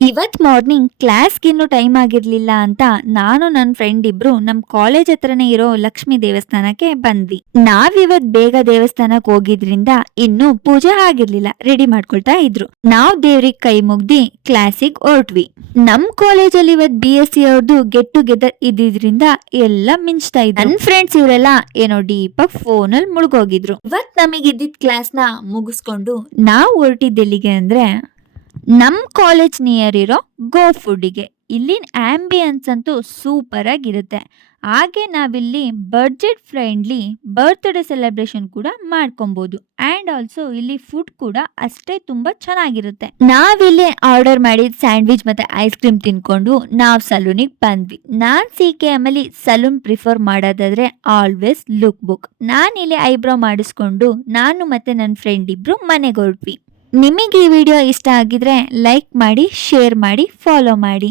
ಇವತ್ morning ಕ್ಲಾಸ್ಗಿನ್ನು time ಆಗಿರ್ಲಿಲ್ಲ ಅಂತ ನಾನು ನನ್ನ ಫ್ರೆಂಡ್ ಇಬ್ರು ನಮ್ ಕಾಲೇಜ್ ಹತ್ರನೇ ಇರೋ ಲಕ್ಷ್ಮಿ ದೇವಸ್ಥಾನಕ್ಕೆ ಬಂದ್ವಿ. ನಾವಿವತ್ ಬೇಗ ದೇವಸ್ಥಾನಕ್ ಹೋಗಿದ್ರಿಂದ ಇನ್ನು ಪೂಜೆ ಆಗಿರ್ಲಿಲ್ಲ, ರೆಡಿ ಮಾಡ್ಕೊಳ್ತಾ ಇದ್ರು. ನಾವ್ ದೇವ್ರಿಗ್ ಕೈ ಮುಗ್ದಿ ಕ್ಲಾಸಿಗ್ ಹೊರಟ್ವಿ. ನಮ್ ಕಾಲೇಜಲ್ಲಿ ಇವತ್ BSc ಅವ್ರದ್ದು ಗೆಟ್ ಟುಗೆದರ್ ಇದ್ದಿದ್ರಿಂದ ಎಲ್ಲ ಮಿಂಚ್ತಾ ಇದ್ರು. ನನ್ ಫ್ರೆಂಡ್ಸ್ ಇವರೆಲ್ಲ ಏನೋ ಡೀಪ್ ಆಗಿ ಫೋನ್ ಅಲ್ಲಿ ಮುಳುಗೋಗಿದ್ರು. ಇವತ್ ನಮಗಿದ್ದಿದ್ ಕ್ಲಾಸ್ ನ ಮುಗಿಸ್ಕೊಂಡು ನಾವ್ ಹೊರಟಿದ್ದೆಲ್ಲಿಗೆ ಅಂದ್ರೆ ನಮ್ ಕಾಲೇಜ್ ನಿಯರ್ ಇರೋ ಗೋ ಫುಡ್ಗೆ. ಇಲ್ಲಿನ ಆಂಬಿಯನ್ಸ್ ಅಂತೂ ಸೂಪರ್ ಆಗಿರುತ್ತೆ. ಹಾಗೆ ನಾವಿಲ್ಲಿ ಬಡ್ಜೆಟ್ ಫ್ರೆಂಡ್ಲಿ ಬರ್ತ್ಡೇ ಸೆಲೆಬ್ರೇಷನ್ ಕೂಡ ಮಾಡ್ಕೊಬಹುದು. ಅಂಡ್ ಆಲ್ಸೋ ಇಲ್ಲಿ ಫುಡ್ ಕೂಡ ಅಷ್ಟೇ ತುಂಬಾ ಚೆನ್ನಾಗಿರುತ್ತೆ. ನಾವಿಲ್ಲಿ ಆರ್ಡರ್ ಮಾಡಿದ ಸ್ಯಾಂಡ್ವಿಚ್ ಮತ್ತೆ ಐಸ್ ಕ್ರೀಮ್ ತಿನ್ಕೊಂಡು ನಾವ್ ಸಲೂನಿಗೆ ಬಂದ್ವಿ. ನಾನ್ CK ಆಮೇಲೆ ಸಲೂನ್ ಪ್ರಿಫರ್ ಮಾಡೋದಾದ್ರೆ ಆಲ್ವೇಸ್ ಲುಕ್ ಬುಕ್. ನಾನ್ ಇಲ್ಲಿ ಐಬ್ರೋ ಮಾಡಿಸ್ಕೊಂಡು ನಾನು ಮತ್ತೆ ನನ್ನ ಫ್ರೆಂಡ್ ಇಬ್ರು ಮನೆಗೆ ಹೊರಟ್ವಿ. ನಿಮಗೆ ಈ ವಿಡಿಯೋ ಇಷ್ಟ ಆಗಿದ್ರೆ ಲೈಕ್ ಮಾಡಿ, ಶೇರ್ ಮಾಡಿ, ಫಾಲೋ ಮಾಡಿ.